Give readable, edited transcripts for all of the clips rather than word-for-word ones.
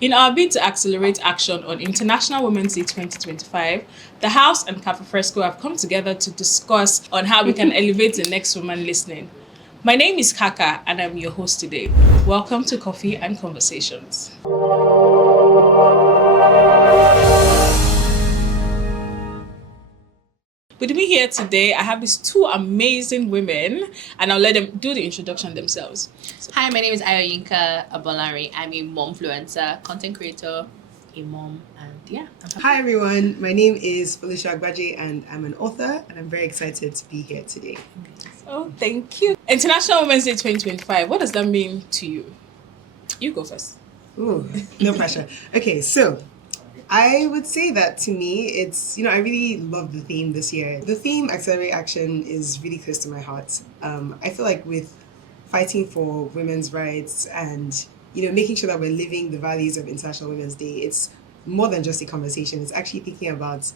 In our bid to accelerate action on International Women's Day 2025, the House and Kafe Fresco have come together to discuss on how we can elevate the next woman listening. My name is Kaka and I'm your host today. Welcome to Coffee and Conversations. With me here today, I have these two amazing women, and I'll let them do the introduction themselves. Hi, my name is Ayoyinka Abolarin. I'm a momfluencer, content creator, a mom, and yeah. Hi everyone, my name is Foluso Agbaje and I'm an author and I'm very excited to be here today. Oh, thank you. International Women's Day 2025, what does that mean to you? You go first. Ooh, no pressure. Okay, so I would say that to me, it's, I really love the theme this year. The theme, Accelerate Action, is really close to my heart. I feel like with fighting for women's rights and, making sure that we're living the values of International Women's Day, it's more than just a conversation. It's actually thinking about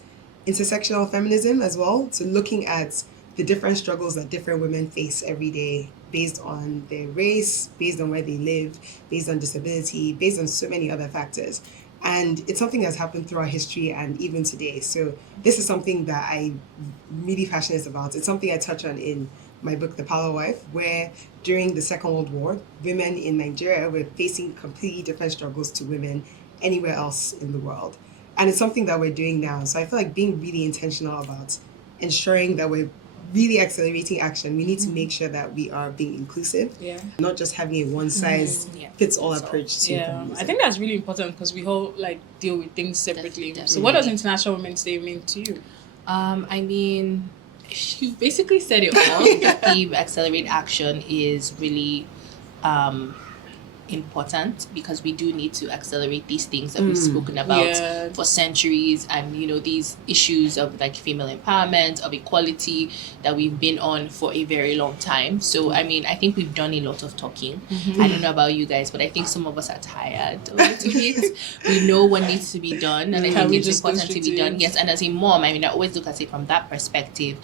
intersectional feminism as well. So looking at the different struggles that different women face every day based on their race, based on where they live, based on disability, based on so many other factors. And it's something that's happened throughout history and even today. So this is something that I'm really passionate about. It's something I touch on in my book, The Parlor Wife, where during the Second World War, women in Nigeria were facing completely different struggles to women anywhere else in the world. And it's something that we're doing now. So I feel like being really intentional about ensuring that we're really accelerating action, we need to make sure that we are being inclusive, not just having a one-size-fits-all approach to feminism. I think that's really important because we all deal with things separately. So what does International Women's Day mean to you? I mean, you basically said it all. The theme, Accelerate Action, is really important because we do need to accelerate these things that we've spoken about for centuries, and these issues of female empowerment, of equality that we've been on for a very long time. So I mean, I think we've done a lot of talking. I don't know about you guys, but I think some of us are tired a little bit. We know what needs to be done, and I think it's important to be done. Yes, and as a mom, I mean, I always look at it from that perspective.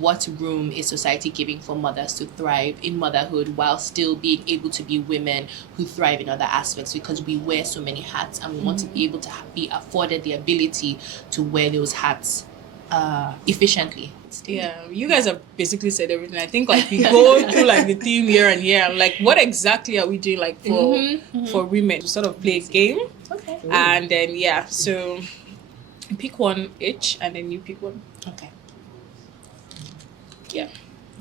What room is society giving for mothers to thrive in motherhood while still being able to be women who thrive in other aspects, because we wear so many hats and we want to be able to be afforded the ability to wear those hats efficiently. Yeah, you guys have basically said everything. I think we go through the theme year and year. What exactly are we doing for women to sort of play a game? Okay. And then so pick one each and then you pick one. Okay. Yeah.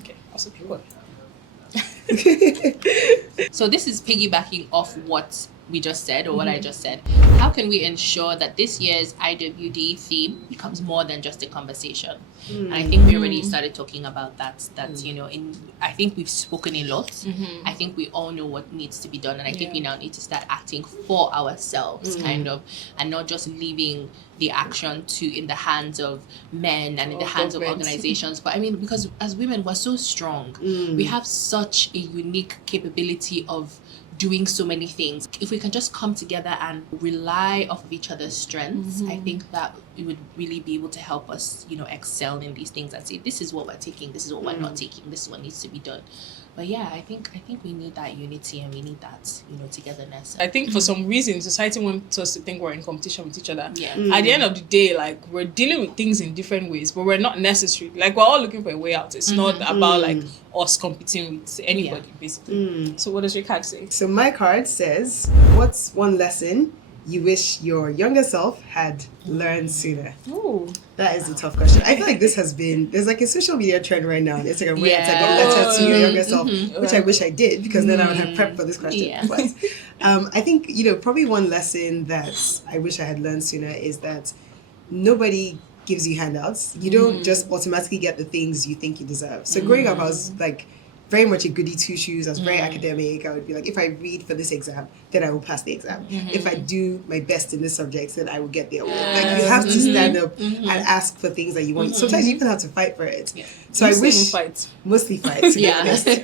Okay. Also pick one. So this is piggybacking off what we just said, or what I just said. How can we ensure that this year's IWD theme becomes more than just a conversation? And I think we already started talking about that. I think we've spoken a lot. I think we all know what needs to be done, and I think we now need to start acting for ourselves, kind of, and not just leaving the action in the hands of men and in the hands of organizations. But I mean, because as women, we're so strong. We have such a unique capability of doing so many things. If we can just come together and rely off of each other's strengths, I think that it would really be able to help us, excel in these things and say, this is what we're taking, this is what we're not taking, this is what needs to be done. But yeah, I think we need that unity and we need that, togetherness. I think for some reason, society wants us to think we're in competition with each other. Yeah. At the end of the day, we're dealing with things in different ways, but we're not necessary. We're all looking for a way out. It's not about us competing with anybody, basically. So what does your card say? So my card says, what's one lesson you wish your younger self had learned sooner? Ooh. That is a tough question. I feel like this has been, there's a social media trend right now on Instagram where it's a letter to your younger self, which I wish I did, because then I would have prepped for this question. Yeah. But I think, probably one lesson that I wish I had learned sooner is that nobody gives you handouts. You don't just automatically get the things you think you deserve. So growing up, I was very much a goody two shoes. I was very academic. I would be if I read for this exam, then I will pass the exam. If I do my best in this subject, then I will get the award. You have to stand up and ask for things that you want. Sometimes you even have to fight for it. Yeah. So Mostly I wish fights. Mostly fights.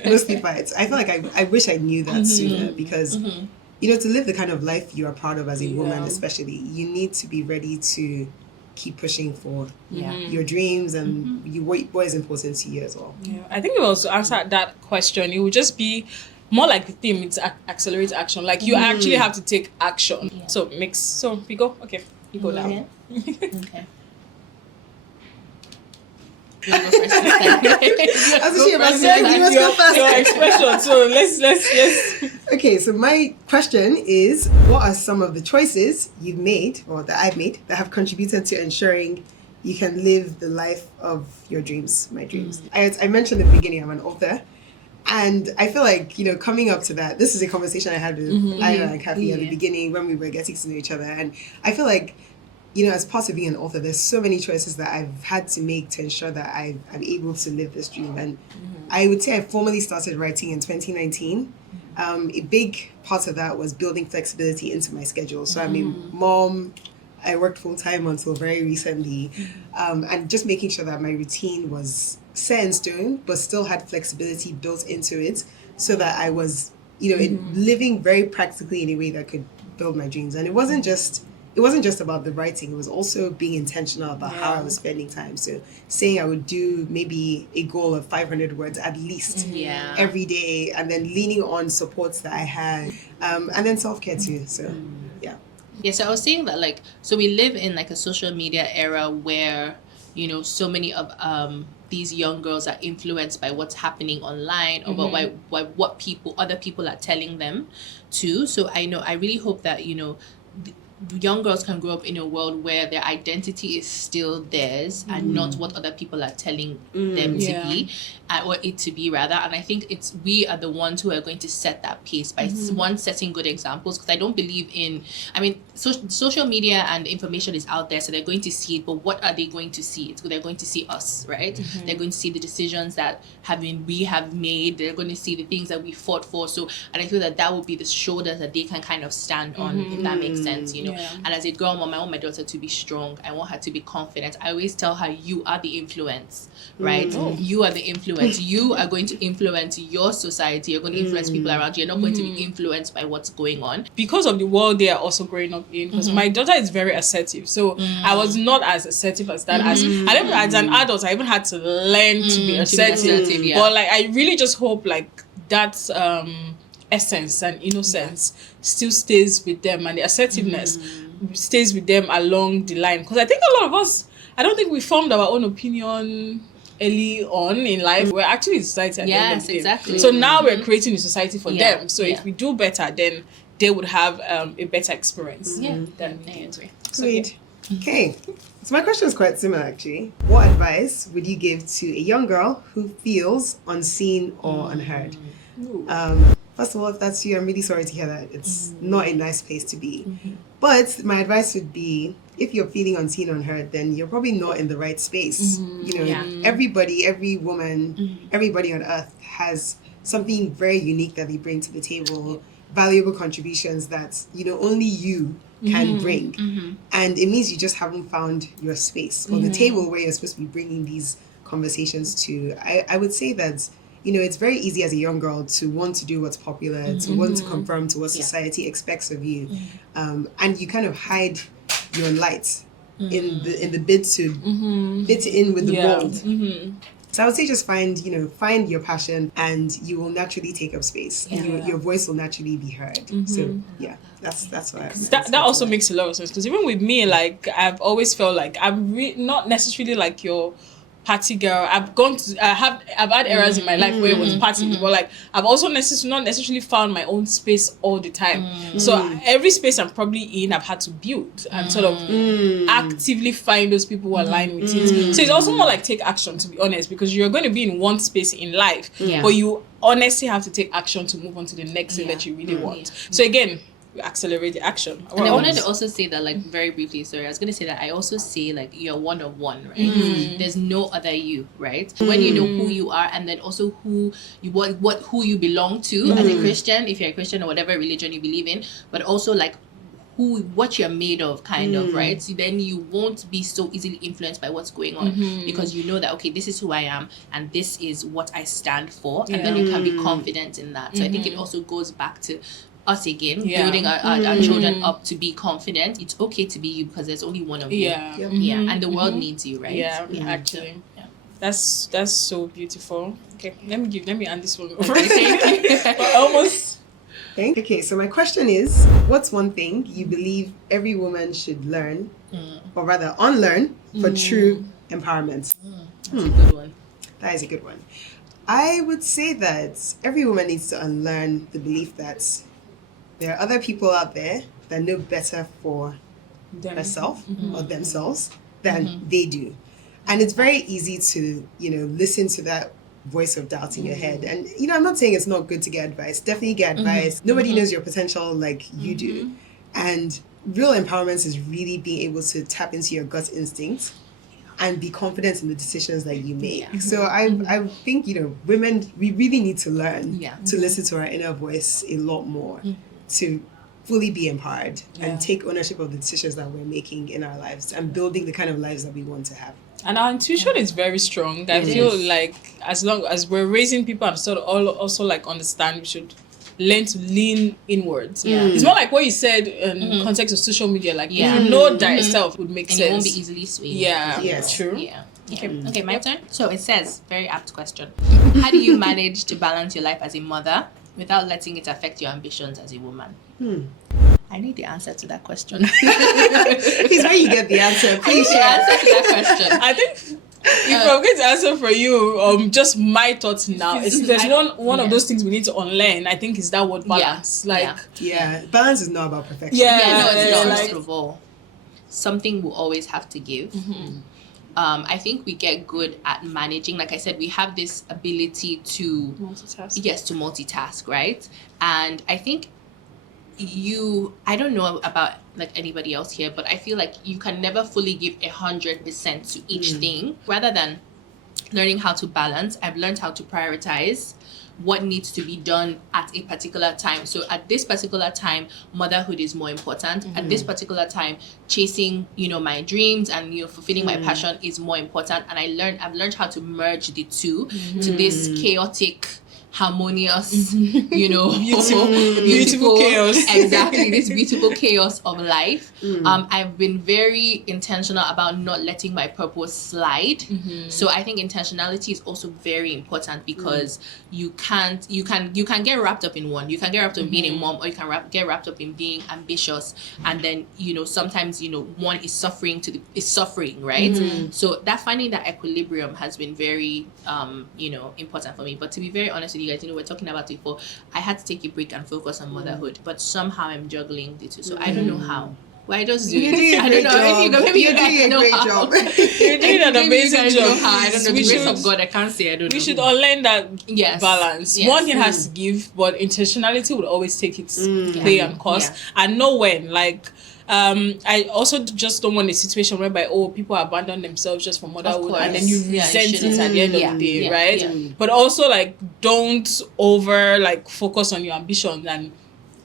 Mostly fights. I feel like I wish I knew that sooner, because to live the kind of life you are proud of as a woman, especially, you need to be ready to keep pushing for your dreams and what is important to you as well. Yeah, I think if I was to answer that question, it would just be more like the theme, it's accelerate action. Like you actually have to take action. Yeah. So we go. Okay, you go now. Okay. Okay. You wanna go first this time? I was about to I say, said you must go first. your expression. So let's. Okay, so my question is, what are some of the choices you've made, or that I've made, that have contributed to ensuring you can live the life of your dreams, my dreams? I mentioned at the beginning, I'm an author. And I feel like, coming up to that, this is a conversation I had with Ayo and Kafe at the beginning when we were getting to know each other. And I feel like, as part of being an author, there's so many choices that I've had to make to ensure that I'm able to live this dream. And I would say I formally started writing in 2019. A big part of that was building flexibility into my schedule. So I'm a mom. I worked full-time until very recently. And just making sure that my routine was set in stone, but still had flexibility built into it so that I was, living very practically in a way that could build my dreams. And it wasn't just about the writing. It was also being intentional about how I was spending time. So saying I would do maybe a goal of 500 words at least every day, and then leaning on supports that I had, and then self-care too. So, yeah. Yeah, so I was saying that, so we live in a social media era where, so many of these young girls are influenced by what's happening online or by what other people are telling them too. So I really hope that, young girls can grow up in a world where their identity is still theirs and not what other people are telling them to be, or it to be rather. And I think we are the ones who are going to set that pace by setting good examples, because I don't believe in, social media and information is out there, so they're going to see it, but what are they going to see? They're going to see us, right? They're going to see the decisions that we have made. They're going to see the things that we fought for. So, and I feel that will be the shoulders that they can kind of stand on, if that makes sense, And as a girl mom, I want my daughter to be strong. I want her to be confident. I always tell her, you are the influence, right? You are the influence. You are going to influence your society. You're going to influence people around you. You're not going to be influenced by what's going on. Because of the world they are also growing up in, because my daughter is very assertive. So I was not as assertive as that. As an adult, I even had to learn to be assertive. But I really just hope that essence and innocence still stays with them, and the assertiveness stays with them along the line. Because I think a lot of us, I don't think we formed our own opinion early on in life. We're actually in society at the end of the day. Exactly. So now we're creating a society for them. So if we do better, then they would have a better experience. Then I agree. So, Okay. So my question is quite similar, actually. What advice would you give to a young girl who feels unseen or unheard? First of all, if that's you, I'm really sorry to hear that. It's not a nice place to be. But my advice would be, if you're feeling unseen or unheard, then you're probably not in the right space. Everybody, every woman, everybody on earth has something very unique that they bring to the table, valuable contributions that, only you can bring. And it means you just haven't found your space or the table where you're supposed to be bringing these conversations to. I would say that, it's very easy as a young girl to want to do what's popular, to want to conform to what society expects of you. And you kind of hide your light in the bid to fit in with the world. So I would say just find your passion, and you will naturally take up space. And your voice will naturally be heard. So that's what that also makes a lot of sense, because even with me, I've always felt like I'm not necessarily like your party girl. I've had eras in my life where it was party, but I've also not necessarily found my own space all the time. So every space I'm probably in, I've had to build and sort of actively find those people who align with it. So it's also more like take action, to be honest, because you're going to be in one space in life, but you honestly have to take action to move on to the next thing that you really want. So again, we accelerate the action. And I wanted to also say that, very briefly, sorry, I was going to say that I also say, you're one of one, right? There's no other you, right? When you know who you are, and then also who you belong to as a Christian, if you're a Christian or whatever religion you believe in, but also, what you're made of, kind of, right? So then you won't be so easily influenced by what's going on, because you know that, okay, this is who I am, and this is what I stand for, and then you can be confident in that. So I think it also goes back to us again, building our children up to be confident. It's okay to be you, because there's only one of you. And the world needs you, right? Actually. That's so beautiful. Okay, let me hand this one over. But almost. Okay, so my question is, what's one thing you believe every woman should learn, or rather unlearn, for true empowerment? That's a good one. That is a good one. I would say that every woman needs to unlearn the belief that there are other people out there that know better for herself or themselves than they do. And it's very easy to, listen to that voice of doubt in your head. And, I'm not saying it's not good to get advice. Definitely get advice. Nobody knows your potential like you do. And real empowerment is really being able to tap into your gut instinct and be confident in the decisions that you make. Yeah. So I think, women, we really need to learn to listen to our inner voice a lot more to fully be empowered and take ownership of the decisions that we're making in our lives and building the kind of lives that we want to have. And our intuition is very strong. I feel like as long as we're raising people and sort of also like understand, we should learn to lean inwards. Yeah. It's more like what you said in context of social media. Like if you know that yourself would make And sense. you won't be easily swayed. Yeah, Yes. true. Yeah. Okay, my turn. So it says, very apt question. How do you manage to balance your life as a mother without letting it affect your ambitions as a woman? I need the answer to that question. Please, when you get the answer, please The share. answer to that question. I think if I'm going to answer for you, just my thoughts now, there's one of those things we need to unlearn. I think is that word balance. Yeah, balance is not about perfection. Yeah, no, it's not. like- First of all, something will always have to give. I think we get good at managing. Like I said, we have this ability to multitask, right? And I think I don't know about like anybody else here, but I feel like you can never fully give 100% to each thing. Rather than learning how to balance, I've learned how to prioritize what needs to be done at a particular time. So at this particular time, motherhood is more important. At this particular time, chasing, my dreams and fulfilling my passion is more important. And I've learned how to merge the two to this chaotic, harmonious, beautiful chaos. Exactly, this beautiful chaos of life. I've been very intentional about not letting my purpose slide. So I think intentionality is also very important because you can get wrapped up in one. You can get wrapped up in being a mom, or you can get wrapped up in being ambitious, and then sometimes one is suffering right? So that finding that equilibrium has been very important for me. But to be very honest with you guys, we're talking about it before, I had to take a break and focus on motherhood, but somehow I'm juggling the two. So I don't know how. Well, I just do You're it. doing a I great don't know. job. Maybe you You're guys doing a know great how. job. You're doing an Maybe you amazing guys job. know how. I don't know. We The grace should- of God, I can't say. I don't know. We should unlearn that Yes. balance. Yes. One thing has to give, but intentionality will always take its pay and cost. Yeah. And know when. Like, I also just don't want a situation whereby people abandon themselves just for motherhood, and then you Yeah, resent shouldn't. it at the end of Yeah. the day, Yeah. right? Yeah. But also don't over focus on your ambitions and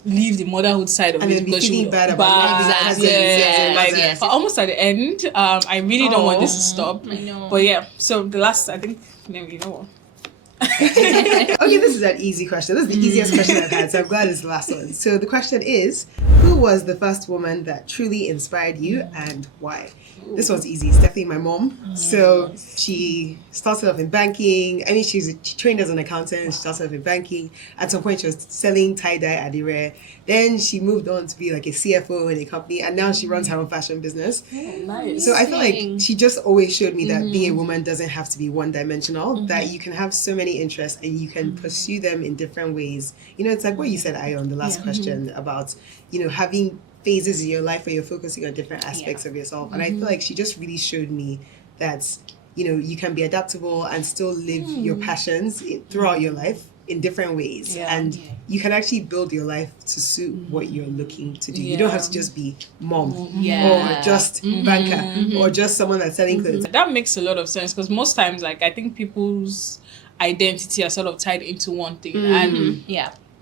leave the motherhood side of And it then be because feeling you bad about it. Exactly. Yes. but almost at the end, I really don't want this to stop. I know. But yeah, so the last, I think, you know what? Okay, this is an easy question. This is the easiest question I've had, so I'm glad it's the last one. So the question is, who was the first woman that truly inspired you and why? This one's easy. It's definitely my mom. So she started off in banking. I mean, she trained as an accountant. She started off in banking. At some point, she was selling tie-dye adire. Then she moved on to be like a CFO in a company, and now she runs her own fashion business. Nice. So I feel like she just always showed me that being a woman doesn't have to be one-dimensional, that you can have so many interests and you can pursue them in different ways. It's like what you said, Ayo, on the last question about, having phases in your life where you're focusing on different aspects of yourself. And I feel like she just really showed me that, you can be adaptable and still live your passions throughout your life in different ways. Yeah. And you can actually build your life to suit what you're looking to do. You don't have to just be mom or just banker or just someone that's selling clothes. That makes a lot of sense because most times, I think people's identity are sort of tied into one thing, and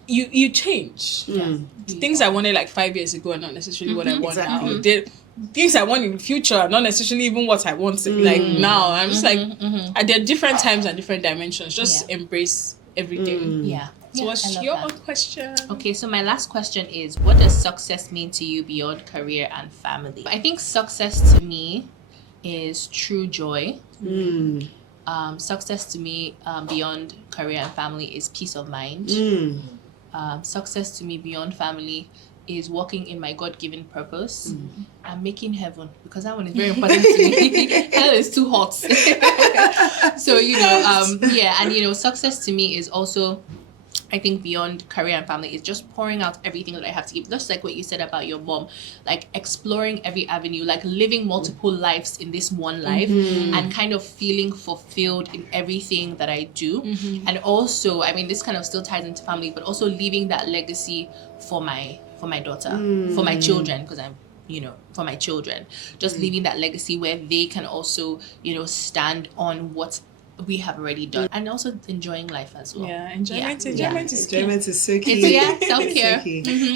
you change. The things I wanted 5 years ago are not necessarily what I want now. The things I want in the future are not necessarily even what I want now. I'm just at there are different times and different dimensions. Just embrace everything. So what's your question? Okay, so my last question is, what does success mean to you beyond career and family? I think success to me is true joy. Success to me, beyond career and family, is peace of mind. Success to me beyond family is walking in my God-given purpose and making heaven, because that one is very important to me. Hell is too hot. So, and success to me is also, I think, beyond career and family, is just pouring out everything that I have to give. Just like what you said about your mom, like exploring every avenue, like living multiple lives in this one life, and kind of feeling fulfilled in everything that I do. And also, I mean, this kind of still ties into family, but also leaving that legacy for my daughter, for my children, because I'm, for my children, just leaving that legacy where they can also, stand on what we have already done, and also enjoying life as well. Yeah, enjoyment is key. Enjoyment is so key. Self-care.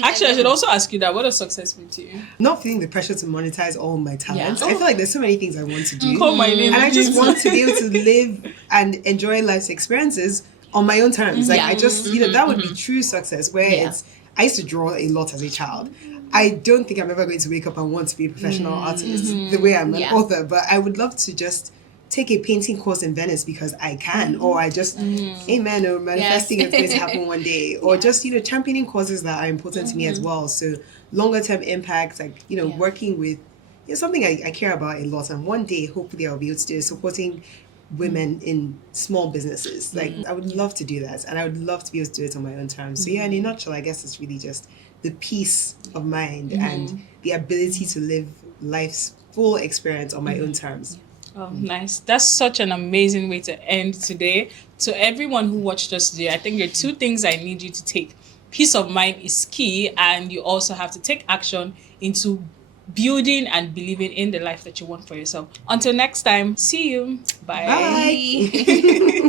Actually, I should also ask you that. What does success mean to you? Not feeling the pressure to monetize all my talents. I feel like there's so many things I want to do. Call my name, and I please. just want to be able to live and enjoy life's experiences on my own terms. Like I just, that would be true success, where I used to draw a lot as a child. I don't think I'm ever going to wake up and want to be a professional artist the way I'm an author, but I would love to just take a painting course in Venice because I can, or I just, amen, or manifesting it's going to happen one day, or just, championing causes that are important to me as well. So longer term impacts, like, working with something I care about a lot. And one day, hopefully I'll be able to do is supporting women in small businesses. Like I would love to do that. And I would love to be able to do it on my own terms. So in a nutshell, I guess it's really just the peace of mind and the ability to live life's full experience on my own terms. Oh, nice. That's such an amazing way to end today. To everyone who watched us today, I think there are two things I need you to take. Peace of mind is key, and you also have to take action into building and believing in the life that you want for yourself. Until next time, see you. Bye. Bye.